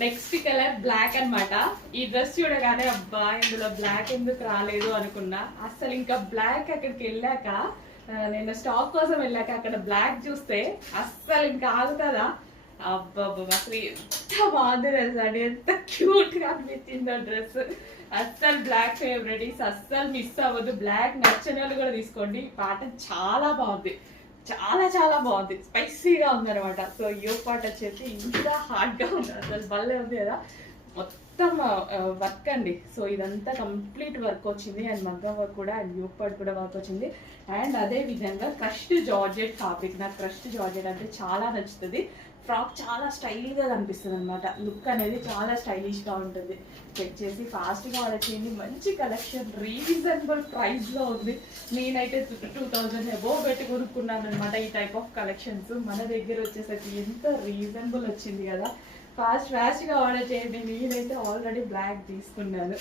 Next colour black అన్నమాట. ఈ dress చూడగానే అబ్బా ఇందులో బ్లాక్ ఎందుకు రాలేదు అనుకున్నా. అసలు ఇంకా బ్లాక్ అక్కడికి వెళ్ళాక నేను స్టాక్ కోసం వెళ్ళాక అక్కడ బ్లాక్ చూస్తే అస్సలు ఇంకా ఆగుతుందా. అబ్బబ్బా అసలు ఎంత బాగుంది తెలుసా అండి, ఎంత క్యూట్ గా అనిపించిందో డ్రెస్. అస్సలు బ్లాక్ ఫేవరెట్, అస్సలు మిస్ అవ్వదు. బ్లాక్ నచ్చని వాళ్ళు కూడా తీసుకోండి. ప్యాటర్న్ చాలా బాగుంది, చాలా చాలా బాగుంది, స్పైసీగా ఉందన్నమాట. సో యోగ్ పార్ట్ వచ్చేసి ఇంకా హార్డ్గా ఉంది, అసలు భలే ఉంది కదా. మొత్తం వర్క్ అండి. సో ఇదంతా కంప్లీట్ వర్క్ వచ్చింది, అండ్ మగ్గం వర్క్ కూడా, అండ్ యోగ్ పార్ట్ కూడా వర్క్ వచ్చింది. అండ్ అదే విధంగా క్రష్డ్ జార్జెట్ ఫ్యాబ్రిక్. నాకు క్రష్డ్ జార్జెట్ అంటే చాలా నచ్చుతుంది. ఫ్రాక్ చాలా స్టైల్గా కనిపిస్తుంది అనమాట. లుక్ అనేది చాలా స్టైలిష్గా ఉంటుంది. చెక్ చేసి ఫాస్ట్గా ఆర్డర్ చేయండి. మంచి కలెక్షన్, రీజనబుల్ ప్రైస్లో ఉంది. నేనైతే 2000 అబోవ్ పెట్టి కొనుక్కున్నాను అనమాట ఈ టైప్ ఆఫ్ కలెక్షన్స్. మన దగ్గర వచ్చేసరికి ఎంత రీజనబుల్ వచ్చింది కదా. ఫాస్ట్గా ఆర్డర్ చేయండి. నేనైతే ఆల్రెడీ బ్లాక్ తీసుకున్నాను.